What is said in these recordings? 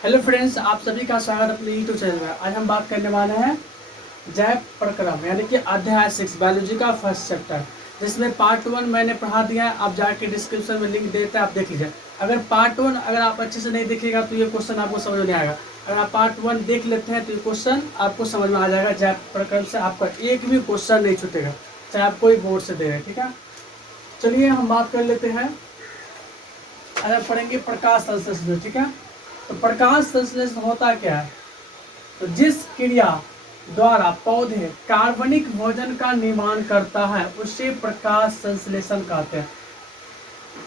Hello friends, आप सभी का स्वागत अपने यूट्यूब चैनल में। आज हम बात करने वाले हैं जैव प्रक्रम यानी कि अध्याय 6 बायोलॉजी का फर्स्ट चैप्टर, जिसमें पार्ट 1 मैंने पढ़ा दिया है। आप जाके डिस्क्रिप्शन में लिंक देते हैं, आप देख लीजिए। अगर पार्ट 1 अगर आप अच्छे से नहीं देखिएगा तो ये क्वेश्चन आपको समझ में नहीं आएगा। अगर आप पार्ट 1 देख लेते हैं तो ये क्वेश्चन आपको समझ में आ जाएगा। जैव प्रक्रम से आपका एक भी क्वेश्चन नहीं छूटेगा, चाहे आप कोई बोर्ड से दे रहे हैं। ठीक है, चलिए हम बात कर लेते हैं। आज हम पढ़ेंगे प्रकाश संश्लेषण। ठीक है, तो प्रकाश संश्लेषण होता क्या है? तो जिस क्रिया द्वारा पौधे कार्बनिक भोजन का निर्माण करता है उसे प्रकाश संश्लेषण कहते हैं।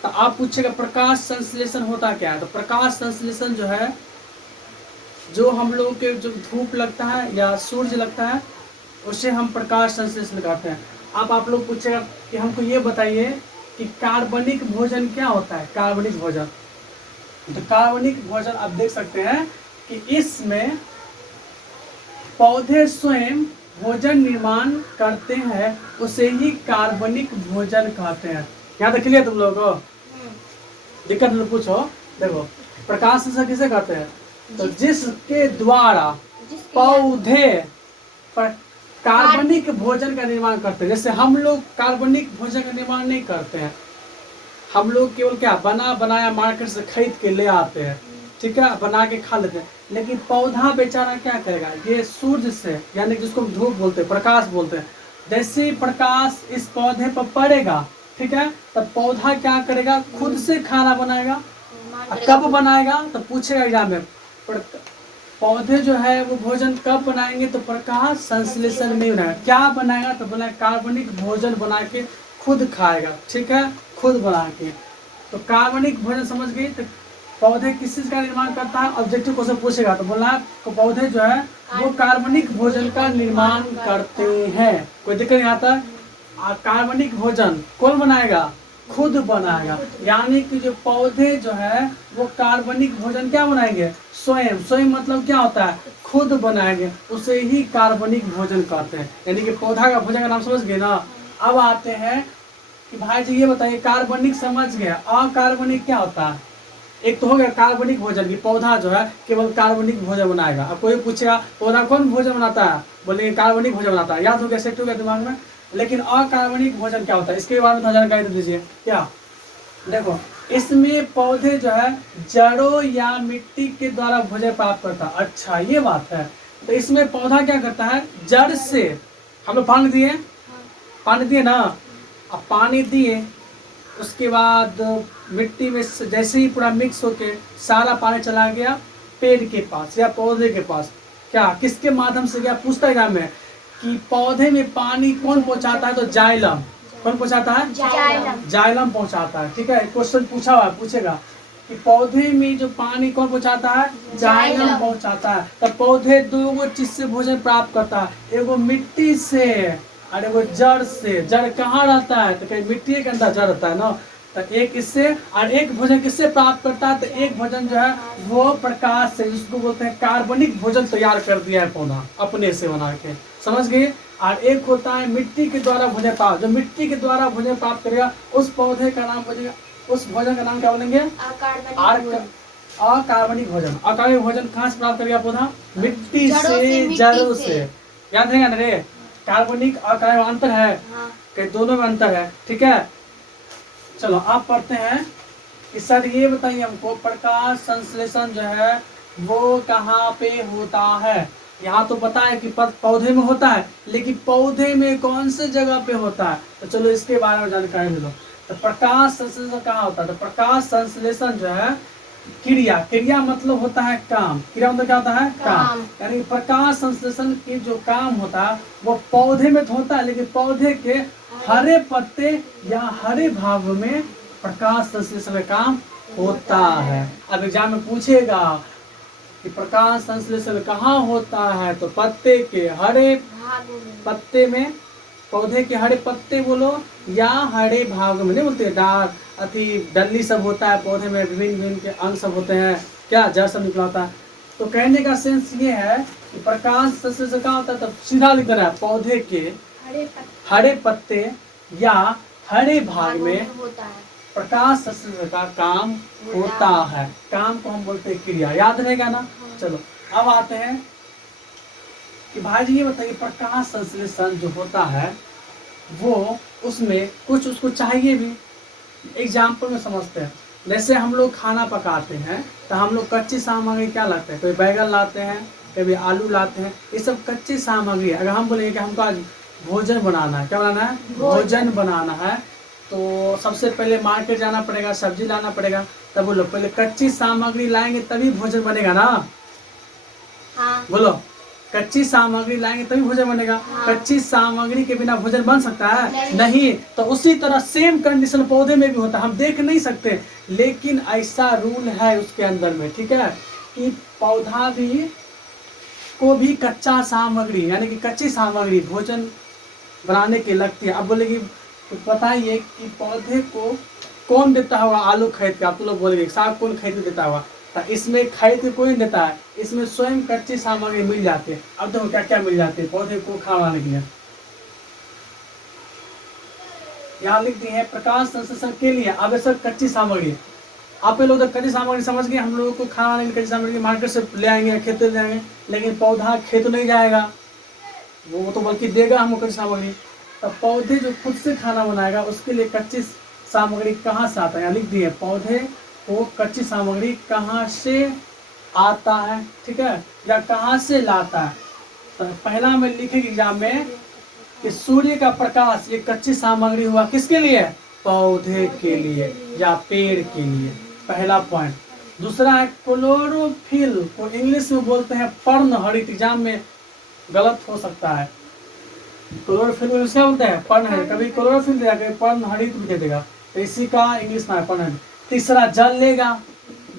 तो आप पूछेगा प्रकाश संश्लेषण होता क्या है? तो प्रकाश संश्लेषण जो है, जो हम लोगों के जो धूप लगता है या सूर्य लगता है उसे हम प्रकाश संश्लेषण कहते हैं। आप लोग पूछेगा कि हमको ये बताइए कि कार्बनिक भोजन क्या होता है। कार्बनिक भोजन, तो कार्बनिक भोजन आप देख सकते हैं कि इसमें पौधे स्वयं भोजन निर्माण करते हैं, उसे ही कार्बनिक भोजन कहते हैं। यहाँ तक क्लियर तुम लोगों को? दिक्कत न पूछो। देखो, प्रकाश संश्लेषण किसे कहते हैं? तो जिसके द्वारा पौधे कार्बनिक भोजन का निर्माण करते हैं। जैसे हम लोग कार्बनिक भोजन का निर्माण नहीं करते हैं, हम लोग केवल क्या बना बनाया मार्केट से खरीद के ले आते हैं, ठीक है, बना के खा लेते हैं। लेकिन पौधा बेचारा क्या करेगा? ये सूर्य से यानी जिसको धूप बोलते हैं, प्रकाश बोलते हैं, जैसे प्रकाश इस पौधे पर पड़ेगा, ठीक है, तब पौधा क्या करेगा? खुद से खाना बनाएगा। कब बनाएगा? तो पूछेगा एग्जाम में, पौधे जो है वो भोजन कब बनाएंगे? तो प्रकाश संश्लेषण में बनाएगा। क्या बनाएगा? तो बोला कार्बनिक भोजन बना के खुद खाएगा। ठीक है, खुद बना के। तो कार्बनिक भोजन समझ गई। तो पौधे किस चीज का निर्माण करता है? ऑब्जेक्टिव क्वेश्चन पूछेगा तो बोलना तो पौधे जो है वो कार्बनिक भोजन का निर्माण करते हैं। कोई दिक्कत नहीं आता। कार्बनिक भोजन कौन बनाएगा? खुद बनाएगा। यानी कि जो पौधे जो है वो कार्बनिक भोजन क्या बनाएंगे? स्वयं। स्वयं मतलब क्या होता है? खुद बनाएंगे, उसे ही कार्बनिक भोजन कहते हैं। यानी कि पौधा का भोजन का नाम समझ गए ना। अब आते हैं कि भाई जी ये बताइए, कार्बनिक समझ गया, अकार्बनिक क्या होता है? एक तो हो गया कार्बनिक भोजन की पौधा जो है केवल कार्बनिक भोजन बनाएगा। अब कोई पूछेगा पौधा कौन भोजन बनाता है? बोलेंगे कार्बनिक भोजन बनाता है। याद हो गया, सेट हो गया दिमाग में। लेकिन अकार्बनिक भोजन क्या होता है इसके बारे में थोड़ा जानकारी दे दीजिए। क्या? देखो, इसमें पौधे जो है जड़ों या मिट्टी के द्वारा भोजन प्राप्त करता है। अच्छा, ये बात है। तो इसमें पौधा क्या करता है? जड़ से हम लोग पानी दिए, पानी दिए ना। अब पानी दिए, उसके बाद मिट्टी में जैसे ही पूरा मिक्स होके सारा पानी चला गया पेड़ के पास या पौधे के पास। क्या किसके माध्यम से गया? पूछता है में कि पौधे में पानी कौन पहुंचाता है? तो जाइलम। कौन पहुंचाता है? जाइलम पहुंचाता है। ठीक है, क्वेश्चन पूछा हुआ पूछेगा कि पौधे में जो पानी कौन पहुंचाता है? जाइलम पहुंचाता है। तो पौधे दो चीज से भोजन प्राप्त करता है, एगो मिट्टी से और एगो जड़ से। जड़ कहाँ रहता है? तो कहीं मिट्टी के अंदर जड़ रहता है ना। तो एक इससे और एक भोजन किससे प्राप्त करता है? तो एक भोजन जो है वो प्रकाश से, जिसको बोलते हैं कार्बनिक भोजन तैयार कर दिया है पौधा अपने से बना के। समझ गए? और एक होता है मिट्टी के द्वारा भोजन प्राप्त। जो मिट्टी के द्वारा भोजन प्राप्त करेगा उस पौधे का नाम बनेगा, उस भोजन का नाम क्या बोलेंगे? अकार्बनिक भोजन। अकार्बनिक भोजन कहाँ से प्राप्त करेगा पौधा? मिट्टी से, जड़ों से। याद रहेगा ना रे? कार्बनिक और कार्बनिक अंतर है। हाँ। कि दोनों में अंतर है। ठीक है, चलो आप पढ़ते हैं कि सर ये बताइए हमको, प्रकाश संश्लेषण जो है वो कहाँ पे होता है? यहाँ तो पता है कि पौधे में होता है, लेकिन पौधे में कौन से जगह पे होता है? तो चलो इसके बारे में जानकारी दे दो। तो प्रकाश संश्लेषण कहाँ होता है? तो प्रकाश संश्लेषण जो है क्रिया, क्रिया मतलब होता है काम। क्रिया मतलब क्या होता है? काम। यानी प्रकाश संश्लेषण की जो काम होता है वो पौधे में तो होता है, लेकिन पौधे के हरे पत्ते या हरे भाग में प्रकाश संश्लेषण का काम होता है। अब एग्जाम में पूछेगा कि प्रकाश संश्लेषण कहाँ होता है? तो पत्ते के हरे पत्ते में, पौधे के हरे पत्ते बोलो या हरे भाग में। नहीं बोलते डाल अति डल्ली सब होता है पौधे में, विभिन्न विभिन्न के अंग सब होते हैं, क्या जड़ सब निकला होता है। तो कहने का सेंस ये है कि प्रकाश संश्लेषण कहाँ होता है? तो सीधा लिख देना है पौधे के हरे पत्ते या हरे भाग में होता है। प्रकाश संश्लेषण का काम होता है। काम को हम बोलते हैं क्रिया, याद रहेगा ना। चलो अब आते हैं कि भाई जी ये बताइए प्रकाश संश्लेषण जो होता है वो उसमें कुछ उसको चाहिए भी। एग्जाम्पल में समझते हैं, जैसे हम लोग खाना पकाते हैं तो हम लोग कच्ची सामग्री क्या लाते हैं, कभी बैगन लाते हैं, कभी आलू लाते हैं, ये सब कच्ची सामग्री है। अगर हम बोलेंगे कि हमको आज भोजन बनाना है, क्या बनाना है, भोजन बनाना है, तो सबसे पहले मार्केट जाना पड़ेगा, सब्जी लाना पड़ेगा, तब बोलो पहले कच्ची सामग्री लाएंगे तभी भोजन बनेगा ना। हाँ। बोलो कच्ची सामग्री लाएंगे तभी भोजन बनेगा। हाँ। कच्ची सामग्री के बिना भोजन बन सकता है? नहीं। तो उसी तरह सेम कंडीशन पौधे में भी होता है, हम देख नहीं सकते लेकिन ऐसा रूल है उसके अंदर में, ठीक है, कि पौधा भी को भी कच्चा सामग्री यानी कि कच्ची सामग्री भोजन बनाने के लगती है। अब बोलेगी तो बताइए कि पौधे को कौन देता होगा आलू खरीद के, आप तो लोग बोलेंगे साग कौन खरीद के देता होगा, तो इसमें खरीद के कोई देता है, इसमें स्वयं कच्ची सामग्री मिल जाती है। अब देखो क्या क्या मिल जाती है पौधे को खाने के लिए। यहाँ लिख दी है प्रकाश संश्लेषण के लिए आवश्यक कच्ची सामग्री। आप लोग तो कच्ची सामग्री समझ गए, हम लोगों को खाने के लिए कच्ची सामग्री मार्केट से ले आएंगे, खेत ले जाएंगे, लेकिन पौधा खेत नहीं जाएगा, वो तो बल्कि देगा हमको कच्ची सामग्री। तब पौधे जो खुद से खाना बनाएगा उसके लिए कच्ची सामग्री कहाँ से आता है, यहाँ लिख दी है पौधे को कच्ची सामग्री कहाँ से आता है, ठीक है, या कहाँ से लाता है। तो पहला में लिखेंगे एग्जाम में कि सूर्य का प्रकाश ये कच्ची सामग्री हुआ किसके लिए, पौधे के लिए या पेड़ के लिए, पहला पॉइंट। दूसरा है क्लोरोफिल को इंग्लिश में बोलते हैं पर्णहरित, एग्जाम में गलत हो सकता है। क्लोरोफिल में क्या बोलते हैं, पर्णहरित, कभी क्लोरोफिल देगा कभी पर्णहरित भी दे देगा, तो इसी का इंग्लिश में है पर्णहरित। तीसरा जल लेगा,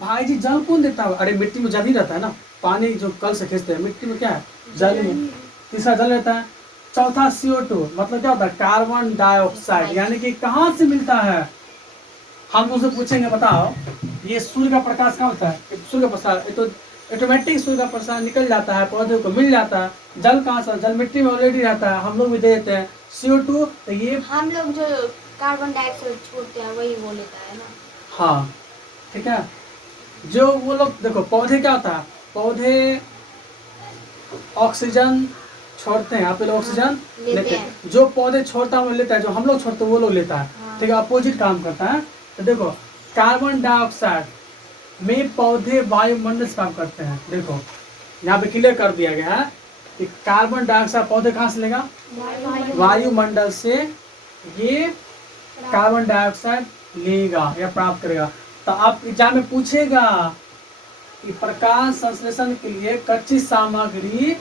भाई जी जल कौन देता है, अरे मिट्टी में जल ही रहता है ना, पानी जो कल से खींचते हैं मिट्टी में क्या है, जल में, तीसरा जल रहता है। चौथा CO2 मतलब क्या होता है, कार्बन डाइऑक्साइड, यानी कि कहाँ से मिलता है, हम उनसे पूछेंगे बताओ ये सूर्य का प्रकाश कहाँ होता है, सूर्य का प्रकाश तो ऑटोमेटिक सूर्य का प्रकाश निकल जाता है, पौधे को मिल जाता है। जल कहाँ से, जल मिट्टी में ऑलरेडी रहता है, हम लोग भी दे देते हैं। CO2 तो ये हम लोग जो कार्बन डाइऑक्साइड छोड़ते हैं वही वो लेता है ना। हाँ ठीक है, जो वो लोग देखो पौधे क्या होता है, पौधे ऑक्सीजन छोड़ते हैं, आप लोग ऑक्सीजन लेते हैं, जो पौधे छोड़ता है वो लेता है, जो हम लोग छोड़ते हैं वो लोग लेता है, ठीक है, अपोजिट काम करता है। तो देखो कार्बन डाइऑक्साइड में पौधे वायुमंडल से काम करते हैं, देखो यहाँ पे क्लियर कर दिया गया है कि कार्बन डाइऑक्साइड पौधे कहाँ से लेगा, वायुमंडल से ये कार्बन डाइऑक्साइड लेगा या प्राप्त करेगा। तो आप एग्जाम में पूछेगा कि प्रकाश संश्लेषण के लिए कच्ची सामग्री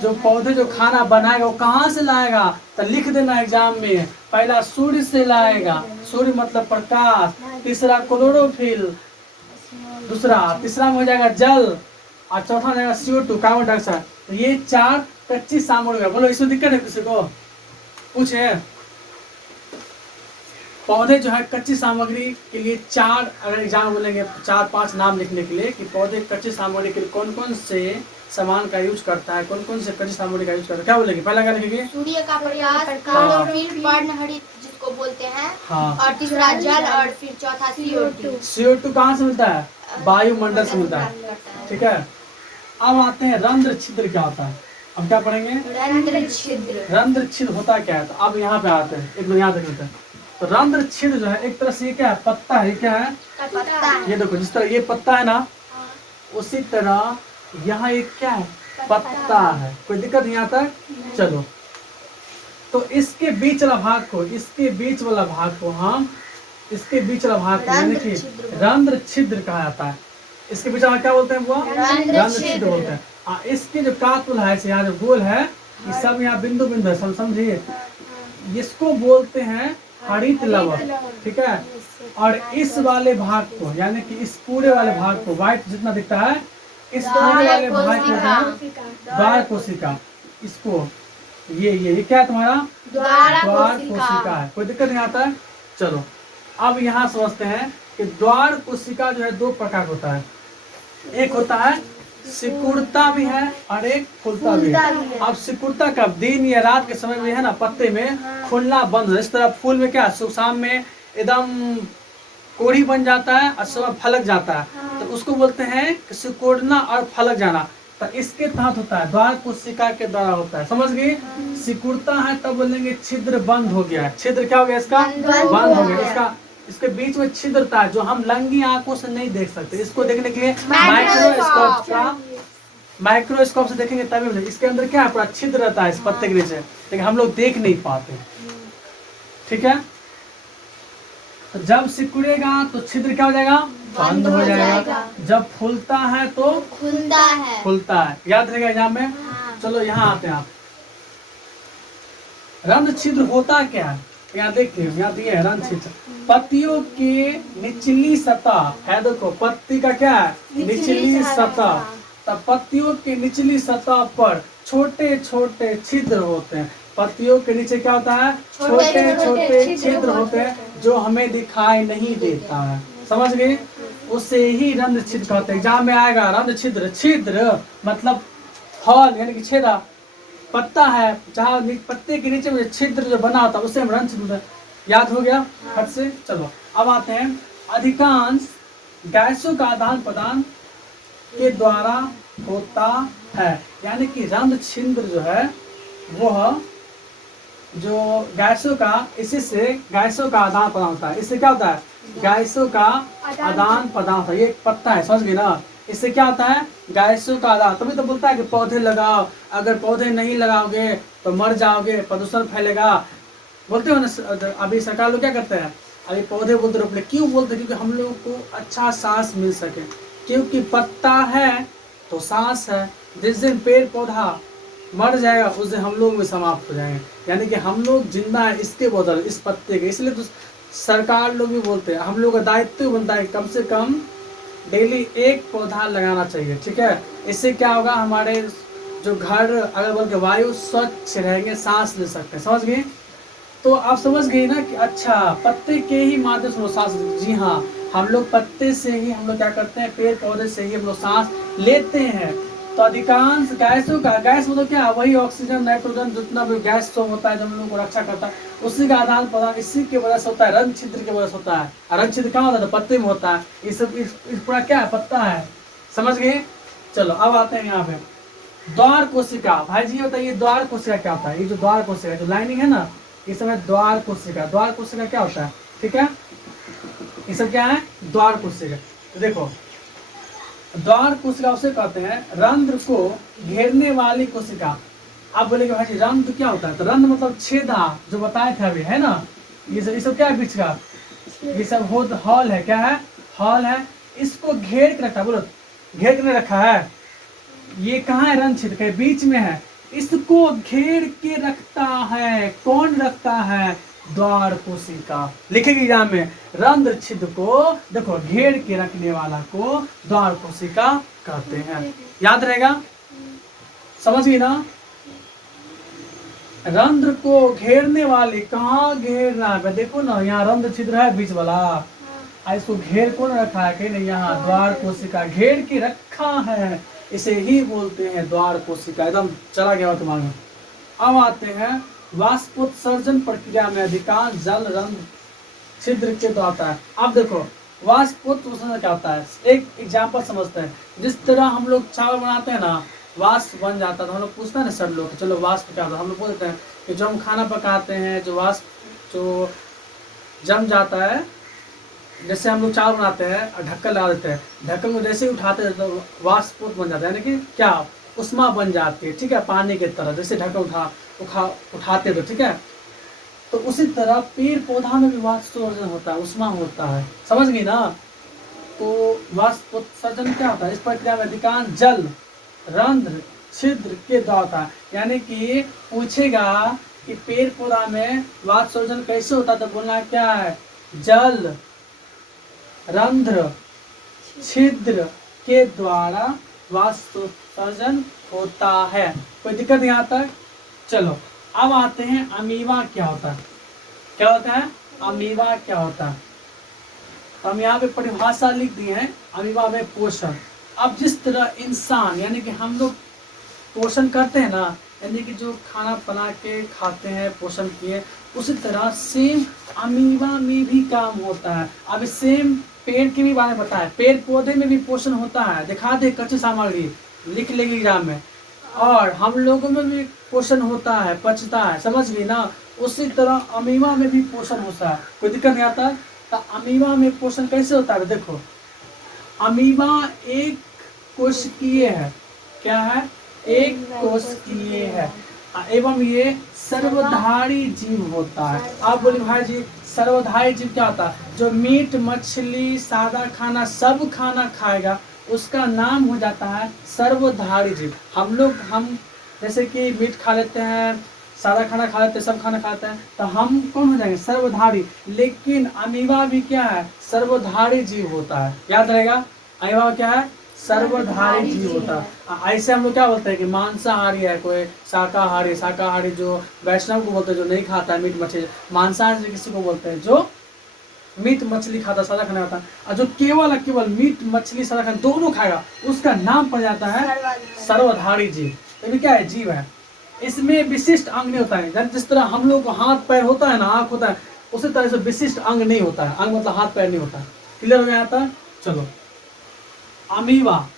जो पौधे जो खाना बनाएगा वो कहाँ से लाएगा, तो लिख देना एग्जाम में, पहला सूर्य से लाएगा, सूर्य मतलब प्रकाश, तीसरा क्लोरोफिल, तीसरा में हो जाएगा जल, और चौथा हो जाएगा CO2 कार्बन डाइऑक्साइड। तो ये चार कच्ची सामग्री है। बोलो इसमें दिक्कत है किसी को, पूछे। पौधे जो है कच्ची सामग्री के लिए चार, अगर एग्जाम बोलेंगे 4-5 नाम लिखने के लिए कि पौधे कच्ची सामग्री के लिए कौन कौन से सामान का यूज करता है, कौन कौन से कच्ची सामग्री का यूज करता है, क्या बोलेंगे, पहला क्या लिखेंगे, सूर्य का प्रकाश, क्लोरोफिल, पर्णहरित जिसको बोलते हैं, हाँ, और तीसरा जल, और फिर चौथा CO2। CO2 कहाँ से मिलता है, वायुमंडल से मिलता है, ठीक है। अब आते हैं रंध्र छिद्र क्या होता है, अब क्या पढ़ेंगे, रंध्र छिद्र। रंध्र छिद्र होता क्या है, तो अब यहाँ पे आते हैं, एक याद रखते हैं। तो रंध्र छिद्र जो है एक तरह से ये क्या है, पत्ता है, क्या है, पत्ता। ये देखो जिस तरह ये पत्ता है ना, उसी तरह यहाँ एक क्या है, पत्ता है, कोई दिक्कत नहीं आता है। चलो तो इसके बीच वाला भाग को, इसके बीच वाला भाग को हम, इसके बीच वाला भाग को यानी कि रंध्र छिद्र कहा जाता है। इसके बीच वाला क्या बोलते हैं, वो रंध्र छिद्र बोलते हैं। इसके जो कातुल है, यहाँ जो गोल है, ये सब यहाँ बिंदु बिंदु है, समझिए, इसको बोलते हैं हरित लवक, ठीक है। और इस वाले भाग को यानी कि इस पूरे वाले भाग को, व्हाइट जितना दिखता है, इस पूरे वाले भाग को द्वार कोशिका, इसको ये क्या है तुम्हारा, द्वार कोशिका है, कोई दिक्कत नहीं आता है। चलो अब यहाँ समझते हैं कि द्वार कोशिका जो है दो प्रकार होता है, एक होता है सिकुड़ता भी है और एक फूलता भी है। अब सिकुड़ता कब, दिन या रात के समय में है ना, पत्ते में खुलना बंद, इस तरह फूल में क्या शाम में एकदम कोढ़ी बन जाता है और समय फलक जाता है, तो उसको बोलते हैं सिकुड़ना और फलक जाना। तो इसके तहत होता है, द्वार कोशिका के द्वारा होता है, समझ गए। सिकुड़ता है तब बोलेंगे छिद्र बंद हो गया है। छिद्र क्या हो गया इसका? बंद हो गया। इसका इसके बीच में छिद्रता है जो हम नंगी आंखों से नहीं देख सकते। इसको देखने के लिए माइक्रोस्कोप से देखेंगे तभी। इसके अंदर क्या है? पूरा छिद्र रहता है इस पत्ते के नीचे, लेकिन हम लोग देख नहीं पाते। ठीक है, तो जब सिकुड़ेगा तो छिद्र क्या हो जाएगा? बंद हो जाएगा। जब फूलता है तो खुलता है। याद रहेगा एग्जाम में। चलो यहाँ आते हैं आप। रंध्र छिद्र होता क्या है? यहाँ देखते हैं, यहाँ दिए है रंध्र छिद्र। पत्तियों की निचली सतह है, देखो पत्ती का क्या है? निचली सतह। तब पत्तियों की निचली सतह पर छोटे छोटे छिद्र होते हैं। पत्तियों के नीचे क्या होता है? छोटे छोटे छिद्र होते हैं जो हमें दिखाई नहीं देता है, समझ गए। उसे ही रंध्र छिद्र कहते हैं। एग्जाम में आएगा रंध्र छिद्र। छिद्र मतलब हॉल यानी कि छेदा। पत्ता है जहाँ पत्ते के नीचे में छिद्र जो बना होता है उसे हम रंध्र छिद्र। याद हो गया फट से। चलो अब आते हैं, अधिकांश गैसों का आदान प्रदान के द्वारा होता है। यानी कि रंध्र छिद्र जो है वह जो गैसों का, इसी से गैसों का आदान प्रदान होता है। इससे क्या होता है? गैसों का आदान प्रदान होता है। ये एक पत्ता है, समझ गए ना। इससे क्या होता है? गैसों का आदान। तभी तो बोलता है कि पौधे लगाओ, अगर पौधे नहीं लगाओगे तो मर जाओगे, प्रदूषण फैलेगा। बोलते हो ना। अभी सरकार लोग क्या करते हैं? अभी पौधे बोलते रोपने। क्यों बोलते? क्योंकि हम लोगों को अच्छा सांस मिल सके। क्योंकि पत्ता है तो सांस है। जिस दिन पेड़ पौधा मर जाएगा उस दिन हम लोग भी समाप्त हो जाएंगे। यानी कि हम लोग जिंदा है इसके बदल, इस पत्ते के। इसलिए तो सरकार लोग भी बोलते हैं हम लोग का दायित्व बनता है कम से कम डेली एक पौधा लगाना चाहिए। ठीक है, इससे क्या होगा? हमारे जो घर अगल बगल के वायु स्वच्छ रहेंगे, सांस ले सकते हैं, समझ गए। तो आप समझ गए ना कि अच्छा पत्ते के ही माध्यम से सांस। जी हाँ, हम लोग पत्ते से ही हम लोग क्या करते हैं? पेड़ पौधे से ही हम लोग सांस लेते हैं। तो अधिकांश गैसों का, गैस मतलब क्या? वही ऑक्सीजन नाइट्रोजन जितना भी गैस सब होता है जो हम लोग को रक्षा करता है, उसी का आदान प्रदान इसी की वजह से होता है। रंध्र छिद्र की वजह से होता है। और रंध्र छिद्र कहाँ होता है? तो पत्ते में होता है। ये सब इस पूरा क्या है? पत्ता है, समझ गए। चलो अब आते हैं यहाँ पे द्वार कोशिका। भाई जी बताइए द्वार कोशिका क्या होता है? ये जो द्वार कोशिका जो लाइनिंग है ना, ये सब है द्वार कोशिका। द्वार कोशिका क्या होता है? ठीक है, ये सब क्या है? द्वार कोशिका। तो देखो द्वार कोशिका उसे कहते हैं रंध्र को घेरने वाली कोशिका। आप बोलेंगे भाई जी रंध्र क्या होता है? तो रंध्र मतलब छेदा, जो बताए थे अभी, है ना। ये सब क्या है? बीच का ये सब हॉल है। क्या है? हॉल है। इसको घेर के रखा है। बोलो घेर के नहीं रखा है। ये कहाँ है? रंध्र छिद्र के बीच में है। इसको घेर के रखता है। कौन रखता है? द्वार कोशिका। लिखेगी एग्जाम में, रंध्र छिद्र को देखो घेर के रखने वाला को द्वार कोशिका कहते हैं। याद रहेगा, समझ गई ना। रंध्र को घेरने वाली, कहाँ घेरना है? देखो ना यहाँ रंध्र छिद्र है बीच वाला, इसको घेर कौन रखा है? कहीं नहीं, यहाँ द्वार कोशिका घेर के रखा है। इसे ही बोलते हैं द्वार कोशिका। एकदम चला गया दिमाग में। अब आते हैं वाष्पोत्सर्जन प्रक्रिया में अधिकांश जल रंध्र छिद्र के द्वारा आता है। अब देखो वाष्पोत्सर्जन क्या होता है? एक एग्जाम्पल समझते हैं। जिस तरह हम लोग चावल बनाते हैं ना, वाष्प बन जाता है, तो हम लोग पूछते हैं ना सर लोग, चलो वाष्प क्या होता है? हम लोग बोलते हैं कि जो हम खाना पकाते हैं, जो वाष्प जो जम जाता है, जैसे हम लोग चावल बनाते हैं और ढक्कन लगा देते हैं, ढक्कन को जैसे ही उठाते हैं तो वाष्पोत बन जाता है। यानी कि क्या? उष्मा बन जाती है। ठीक है, पानी की तरह जैसे ढक्कन उठाते तो ठीक है। तो उसी तरह पेड़ पौधा में भी वाष्पोत्सर्जन होता है, उष्मा होता है, समझ गई ना। तो वाष्पोत्सर्जन क्या होता है? इस प्रक्रिया में अधिकांश जल रंध्र छिद्र के द्वारा होता है। यानी कि पूछेगा कि पेड़ पौधा में वाष्पोत्सर्जन कैसे होता है, तो बोलना क्या है? जल रंध्र छिद्र के द्वारा वाष्पोत्सर्जन होता है। कोई दिक्कत यहाँ तक? चलो अब आते हैं अमीबा क्या होता है। क्या होता है? अमीबा क्या होता है? हम यहाँ पे परिभाषा लिख दी है। अमीबा में पोषण। अब जिस तरह इंसान यानी कि हम लोग पोषण करते हैं ना, यानी कि जो खाना बना के खाते हैं पोषण किए, उसी तरह सेम अमीबा में भी काम होता है। अब सेम पेड़ के भी बारे में बताया, पेड़ पौधे में भी पोषण होता है, दिखा दे कच्ची सामग्री, लिख लेंगे एग्जाम में। और हम लोगों में भी पोषण होता है, पचता है, समझ गई ना। उसी तरह अमीबा में भी पोषण होता है, कोई दिक्कत नहीं आता। तो अमीबा में पोषण कैसे होता है, देखो अमीबा एक कोशिकीय है, क्या है, एक कोशिकीय है, एवं ये सर्वधारी जीव होता है। आप बोले भाई जी सर्वधारी जीव क्या होता है, जो मीट मछली सादा खाना सब खाना खाएगा उसका नाम हो जाता है सर्वधारी जीव। हम जैसे कि मीट खा लेते हैं, सादा खाना खा लेते हैं, सब खाना खाते हैं, तो हम कौन हो जाएंगे, सर्वधारी। लेकिन अमीबा भी क्या है, सर्वधारी जीव होता है, याद रहेगा। अमीबा क्या है, सर्वधारी जीव होता है। ऐसे हम लोग क्या बोलते हैं कि मांसाहारी है, कोई शाकाहारी, शाकाहारी जो वैष्णव को बोलते हैं, जो नहीं खाता है मीट मछली। मांसाहारी किसी को बोलते हैं जो मीट मछली खाता, सादा खाना खाता है। और जो केवल मीट मछली सादा खाना दोनों खाएगा उसका नाम पड़ जाता है सर्वधारी जीव। ये भी क्या है, जीव है। इसमें विशिष्ट अंग नहीं होता है, जिस तरह हम लोग को हाथ पैर होता है ना, आँख होता है, उसी तरह से विशिष्ट अंग नहीं होता है। अंग मतलब हाथ पैर नहीं होता है। क्लियर हो गया था। चलो अमीबा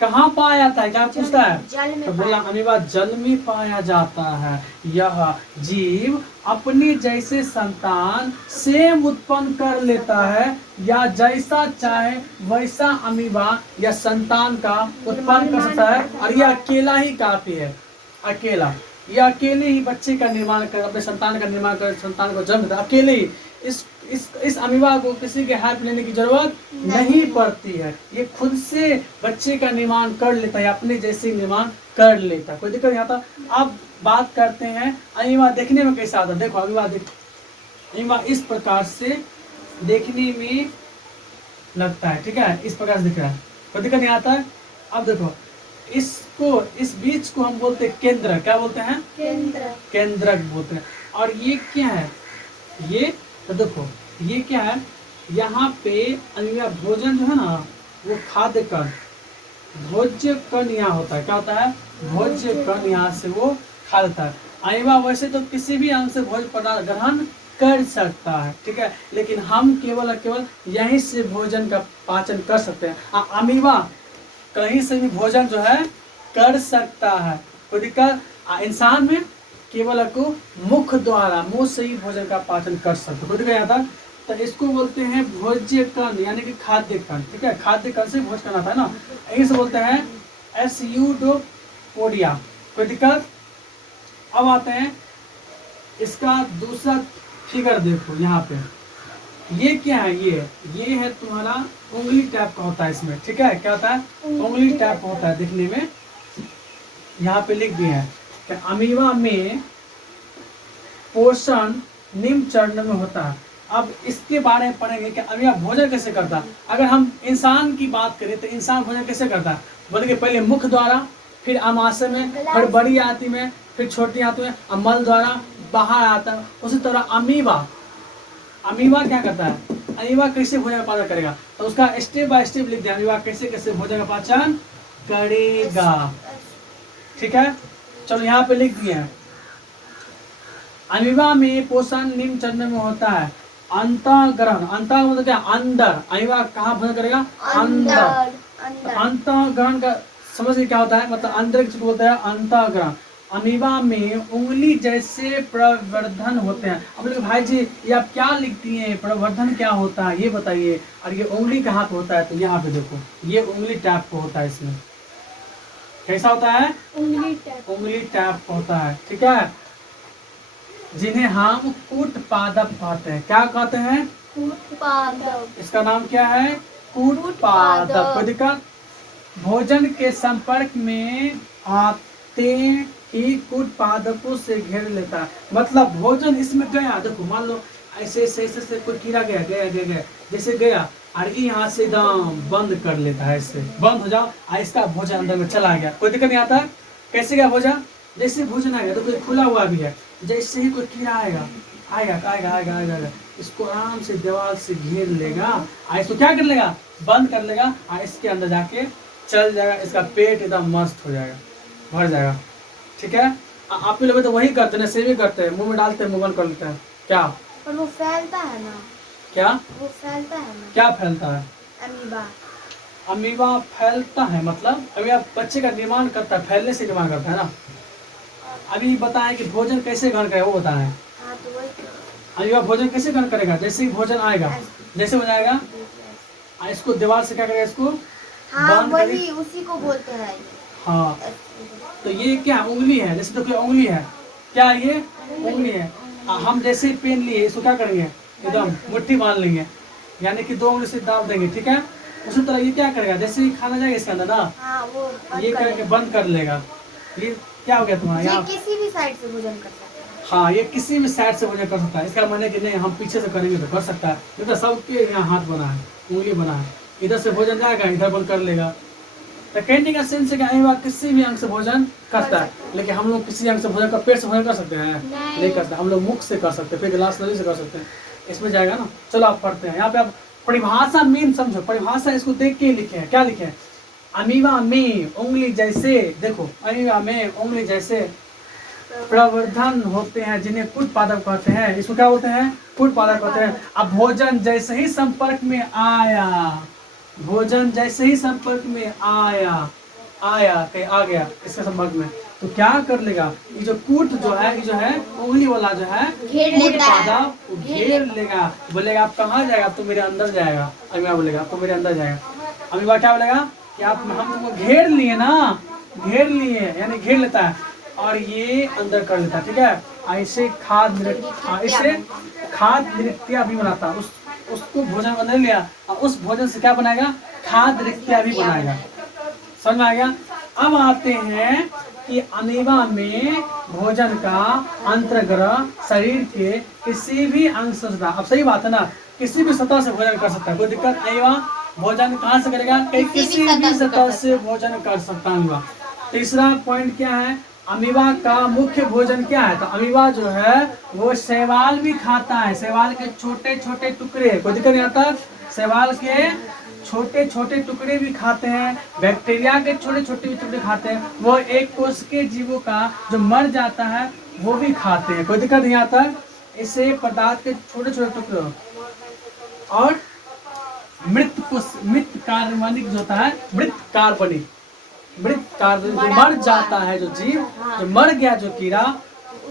कहाँ पाया जाता है, क्या पूछता है, तो बोला अमीबा जल में पाया जाता है। यह जीव अपने जैसे संतान सेम उत्पन्न कर लेता है, या जैसा चाहे वैसा अमीबा या संतान का उत्पन्न कर सकता है। और यह अकेला ही काफी है, अकेला, यह अकेले ही बच्चे का निर्माण कर, अपने संतान का निर्माण कर, संतान को जन्म देता है अकेले ही। इस अमीबा को किसी के हेल्प लेने की जरूरत नहीं पड़ती है, ये खुद से बच्चे का निर्माण कर लेता है, अपने जैसे निर्माण कर लेता है, कोई दिक्कत नहीं आता। अब बात करते हैं अमीबा देखने में कैसा आता है। देखो अमीबा इस प्रकार से देखने में लगता है, ठीक है, इस प्रकार से दिख रहा है, कोई दिक्कत नहीं आता है। अब देखो इस बीच को हम बोलते हैं केंद्र, क्या बोलते हैं, केंद्रक बोलते हैं। और ये क्या है, ये तो देखो ये क्या है, यहाँ पे अमीबा भोजन जो है ना वो खाद्य कण, भोज्य कण यहाँ होता है, क्या होता है, भोज्य कण यहाँ से वो खा लेता है। अमीबा वैसे तो किसी भी अंग से भोजन पदार्थ ग्रहण कर सकता है, ठीक है, लेकिन हम केवल यहीं से भोजन का पाचन कर सकते हैं। अमीबा कहीं से भी भोजन जो है कर सकता है, कोई दिक्कत। इंसान में केवल को मुख द्वारा, मुंह से ही भोजन का पाचन कर सकते, कोई दिक्कत आता। तो इसको बोलते हैं भोज्य कण, यानी कि खाद्य कण, ठीक है, खाद्य कण से भोज करना था ना, यही से बोलते हैं एस्यूडोपोडिया, कोई दिक्कत। अब आते हैं इसका दूसरा फिगर, देखो यहाँ पे ये क्या है, ये है तुम्हारा उंगली टाइप का होता है इसमें, ठीक है, क्या होता है, उंगली टाइप का होता है दिखने में। यहाँ पे लिख दिया है कि अमीबा में पोषण निम्न चरण में होता है। अब इसके बारे में पढ़ेंगे कि अमीबा भोजन कैसे करता है। अगर हम इंसान की बात करें तो इंसान भोजन कैसे करता है, बोले कि पहले मुख द्वारा, फिर आमाशय में, फिर बड़ी आंत में, फिर छोटी आंत में, मल द्वारा बाहर आता है। उसी तरह अमीबा क्या करता है, अमीबा कैसे भोजन का पाचन करेगा, तो उसका स्टेप बाय स्टेप लिख दिया, अमीबा कैसे कैसे भोजन का पाचन करेगा, ठीक है। चलो यहाँ पे लिख दिया है, अमीबा में पोषण निम्न चरण में होता है। अंतःग्रहण, अंतः मतलब क्या, अंदर, अमीबा कहाँ भोजन करेगा, अंदर। अंतःग्रहण का समझ क्या होता है, मतलब अंदर किसको बोलते हैं, अंतःग्रहण। अमीबा में उंगली जैसे प्रवर्धन होते हैं। अब लोग भाई जी ये आप क्या लिखती हैं, प्रवर्धन क्या होता है ये बताइए, और ये उंगली कहाँ पे होता है, तो यहाँ पे देखो ये उंगली टैप को होता है, इसमें कैसा होता है, उंगली टैप होता है, ठीक है, जिन्हें हम कूट पादप कहते हैं। क्या कहते हैं, कूट पादप, इसका नाम क्या है, कूट पादप। कोई दिक्कत, भोजन के संपर्क में आते ही कूट पादपों से घेर लेता है, मतलब भोजन इसमें गया, देखो मान लो ऐसे ऐसे कोई कीड़ा गया जैसे गया, और ये यहाँ से एकदम बंद कर लेता है, ऐसे बंद हो जाओ, इसका भोजन अंदर में चला गया, कोई दिक्कत नहीं आता है। कैसे गया भोजन, जैसे भोजन आएगा तो कोई खुला हुआ भी है, जैसे ही कोई कीड़ा आएगा इसको आराम से दीवार से घेर लेगा, और इसको क्या कर लेगा, बंद कर लेगा, और इसके अंदर जाके चल जाएगा, इसका पेट एकदम मस्त हो जाएगा, भर जाएगा, ठीक है। आप लोग तो वही करते हैं, सेम ही करते हैं, मुंह में डालते हैं, मुंह बंद कर लेते हैं। क्या पर वो फैलता है ना, क्या वो फैलता है ना, क्या फैलता है? अमीबा। अमीबा फैलता है मतलब अमीबा बच्चे का निर्माण करता है, फैलने से निर्माण करता है ना। अभी बताएं कि भोजन कैसे ग्रहण करेगा, वो बताएं। हाँ तो वही अमीबा भोजन कैसे ग्रहण करेगा? जैसे ही भोजन आएगा, जैसे हो जाएगा, इसको दीवार से क्या करेगा, इसको हाँ बांध वही करेगा। उसी को बोलते हैं ये। हाँ, तो ये क्या उंगली है, जैसे तो क्या उंगली है, क्या ये उंगली है। हम जैसे ही पेन लिए इसको क्या करेंगे, एकदम मुट्ठी बांध लेंगे, यानी कि 2 उंगली से दाब देंगे, ठीक है। उसी तरह ये क्या करेगा, जैसे ही खाना जाएगा इसके अंदर ना, हाँ वो ये करके बंद कर लेगा। ये क्या हो गया तुम्हारा ये यहाँ? किसी भी साइड से भोजन कर सकते हैं। हाँ, ये किसी भी साइड से भोजन कर सकता है। इसका माने कि नहीं हम पीछे से करेंगे तो कर सकता है, नहीं तो सबके यहाँ हाथ बना है, उंगली बना है, इधर से भोजन जाएगा, इधर बंद कर लेगा। तो कहने का सेंस है कि अमीबा किसी भी अंग से भोजन करता है, लेकिन हम लोग किसी अंग से भोजन कर, पेट से भोजन कर सकते हैं? नहीं कर सकते। हम लोग मुख से कर सकते हैं, फिर गिलास नली से कर सकते हैं, इसमें जाएगा ना। चलो आप पढ़ते हैं, यहाँ पे आप परिभाषा मेन समझो, परिभाषा इसको देख के लिखे हैं। क्या लिखे हैं? अमीबा में उंगली जैसे, देखो अमीबा में उंगली जैसे प्रवर्धन होते हैं जिन्हें कुट पादप कहते हैं। इसको क्या बोलते हैं? कुट पादप कहते हैं। अब भोजन जैसे ही संपर्क में आया, भोजन जैसे ही संपर्क में आया कहीं आ गया इसके संपर्क में, तो क्या कर लेगा, ये जो कूट जो है, ये जो है उंगली वाला जो है घेर कूट लेता है। पादप, वो घेर लेगा। बोलेगा आप कहाँ जाएगा, आप तो मेरे अंदर जाएगा। अमीबा बोलेगा आप तो मेरे अंदर जाएगा। अमीबा क्या बोलेगा कि आप हम तुमको घेर लिए ना, घेर लिए यानी घेर लेता है और ये अंदर कर लेता है, ठीक है। ऐसे इसे खाद्य रिक्तियाँ भी बनाता है। उसको भोजन बना लिया और उस भोजन से क्या बनाएगा, खाद्य रिक्तियाँ भी बनाएगा। समझ में आ गया? अब आते हैं कि अमीबा में भोजन का अंतर्ग्रह शरीर के किसी भी अंग से होता है। अब सही बात है ना, किसी भी सतह से भोजन कर सकता है, कोई दिक्कत नहीं। अमीबा भोजन कहाँ से करेगा, किसी भी सतह से भोजन कर सकता है अमीबा। तीसरा पॉइंट क्या है, अमीबा का मुख्य भोजन क्या है? तो अमीबा जो है वो शैवाल भी खाता है, शैवाल के छोटे छोटे टुकड़े, कोई दिक्कत नहीं आता, शैवाल के छोटे छोटे टुकड़े भी खाते हैं, बैक्टीरिया के छोटे छोटे टुकड़े खाते हैं, वो एक कोश के जीवों का जो मर जाता है वो भी खाते हैं, कोई दिक्कत नहीं आता। इसे पदार्थ के छोटे छोटे टुकड़े और मृत कार्बनिक जो होता है, मृत कार्बनिक जो मर जाता है, जो जीव जो मर गया, जो कीड़ा,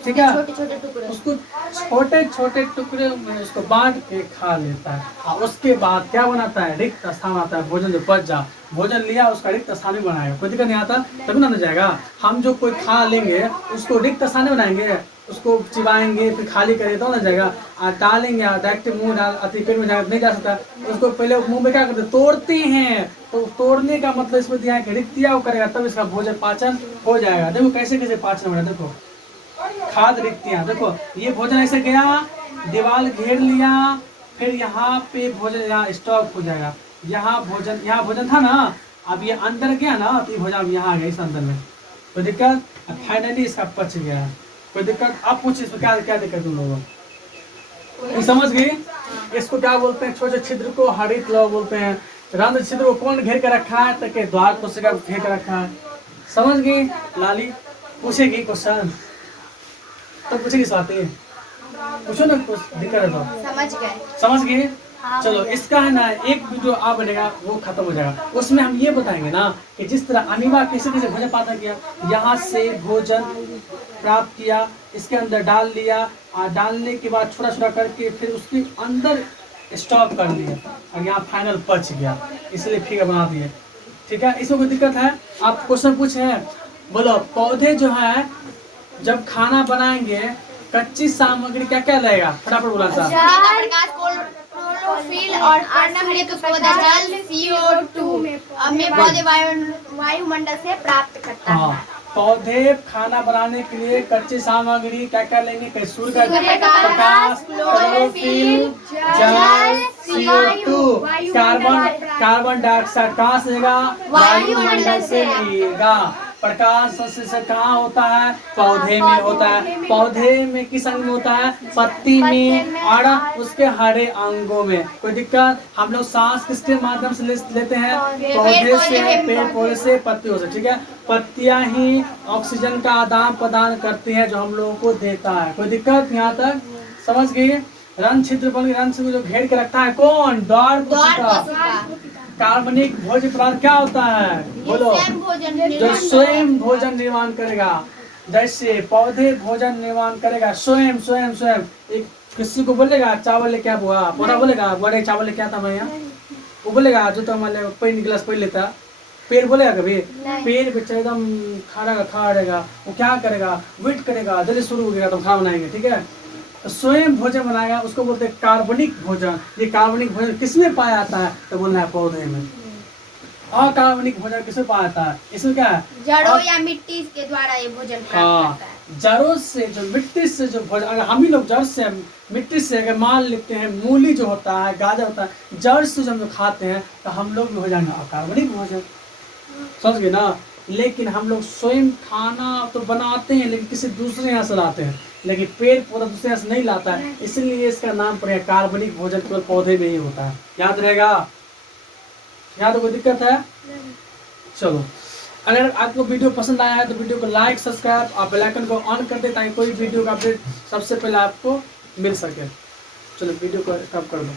ठीक है, छोटे छोटे टुकड़े उसको छोटे छोटे टुकड़े में उसको बांट के खा लेता है। और उसके बाद क्या बनाता है, रिक्त स्थान आता है। भोजन जो बच जा, भोजन लिया उसका रिक्त स्थान भी बनाएगा, कोई दिक्कत नहीं आता, तभी ना जाएगा। हम जो कोई खा लेंगे उसको रिक्त स्थान बनाएंगे, उसको चिबाएंगे फिर खाली करें तो ना जाएगा, डालेंगे डायरेक्ट मुंह डाल अति पेट में जाएगा, नहीं जा सकता। उसको पहले मुंह में क्या करते हैं, तोड़ते हैं। तो तोड़ने का मतलब इसमें दिया है कि रिक्तिया वो करेगा तब इसका भोजन पाचन हो जाएगा। देखो कैसे कैसे पाचन हो रहा है, देखो खाद रिक्तियाँ, देखो ये भोजन ऐसे गया, दीवार घेर लिया, फिर यहाँ पे भोजन यहाँ स्टॉक हो जाएगा। यहाँ भोजन था ना, अब ये अंदर गया ना तो ये भोजन अब यहाँ आ गया इस अंदर में, कोई दिक्कत। फाइनली इसका पच गया, कोई दिक्कत। आप पूछिए इसमें क्या क्या दिक्कत तुम लोगों को, समझ गई? इसको क्या बोलते हैं, छोटे छिद्र को हरित लौ बोलते हैं। रंध्र छिद्र को कौन घेर के रखा है, तक द्वार कोशिका घेर के रखा है। समझ गई? लाली पूछेगी क्वेश्चन तो पूछेगी, स्वाति पूछो ना, कुछ दिक्कत है तो समझ गए। चलो इसका है ना एक वीडियो आ बनेगा, वो खत्म हो जाएगा, उसमें हम ये बताएंगे ना कि जिस तरह अमीबा कैसे कैसे भोजन पाता किया, यहाँ से भोजन प्राप्त किया, इसके अंदर डाल लिया, और डालने के बाद छोटा छोटा करके फिर उसके अंदर स्टॉक कर लिया और यहाँ फाइनल पच गया, इसलिए फिगर बना दिए, ठीक है। इसमें कोई दिक्कत है? आप क्वेश्चन पूछे हैं, बोलो पौधे जो है जब खाना बनाएंगे कच्ची सामग्री क्या क्या लगेगा, फटाफट बोला था। क्लोरोफिल और पर्णहरित पदार्थ CO2 में पौधे वायुमंडल से प्राप्त करता है। हाँ, पौधे खाना बनाने के लिए कच्ची सामग्री क्या क्या लेंगे, सूर्य का प्रकाश, क्लोरोफिल, जल, CO2, कार्बन डाइऑक्साइड कहाँ से लेगा, वायुमंडल से लेगा। प्रकाश संश्लेषण कहाँ होता है? पौधे में होता है। पौधे में किस अंग में होता है? पत्ती में और उसके हरे अंगों में। कोई दिक्कत? हम लोग सांस किसके माध्यम से लेते हैं? पौधे से, पेड़ पौधे से, पत्तियों से। ठीक है, पत्तियां ही ऑक्सीजन का आदान प्रदान करती है जो हम लोगों को देता है। कोई दिक्कत यहाँ तक? समझ गए? रंग छिद्र बन रंग से जो घेर के रखता है कौन? द्वार कोशिका। कार्बनिक भोज्य पदार्थ क्या होता है? बोलो। जो स्वयं भोजन निर्माण करेगा। जैसे पौधे भोजन निर्माण करेगा स्वयं स्वयं स्वयं। एक किसी को बोलेगा चावल लेके आ बुआ, पौधा बोलेगा बड़े चावल लेके आता मैं यहाँ, वो बोलेगा जो तो हमारे पानी गिलास पी लेता। पेड़ बोलेगा कभी? पेड़ बेचारा एकदम खा रहेगा। वो क्या करेगा? वेट करेगा, जल्दी शुरू हो गया तो खाना बनाएंगे। ठीक है, तो स्वयं भोजन बनाएगा, उसको बोलते हैं कार्बनिक भोजन। ये कार्बनिक भोजन किसमें पाया जाता है? तो बोलना है पौधे में। अकार्बनिक भोजन किसमें पाया जाता है? इसमें क्या है? जड़ों या मिट्टी के द्वारा ये भोजन प्राप्त करता है। जड़ों से, जो मिट्टी से जो भोजन, अगर हम ही लोग जड़ से, मिट्टी से अगर मान लेते हैं, मूली जो होता है, गाजर होता है, जड़ से जब खाते हैं तो हम लोग भी हो जाएंगे अकार्बनिक भोजन। समझ गए ना? लेकिन हम लोग स्वयं खाना तो बनाते हैं लेकिन किसी दूसरे यहाँ से लाते हैं, लेकिन पेड़ पौधा दूसरे यहाँ से नहीं लाता है, इसलिए इसका नाम पड़ेगा कार्बनिक भोजन। केवल पौधे में ही होता है। याद रहेगा? यहाँ तो कोई दिक्कत है? चलो, अगर आपको वीडियो पसंद आया है तो वीडियो को लाइक, सब्सक्राइब और बेल आइकन को ऑन कर दे ताकि कोई वीडियो का अपडेट सबसे पहले आपको मिल सके। चलो वीडियो को कब कर दो।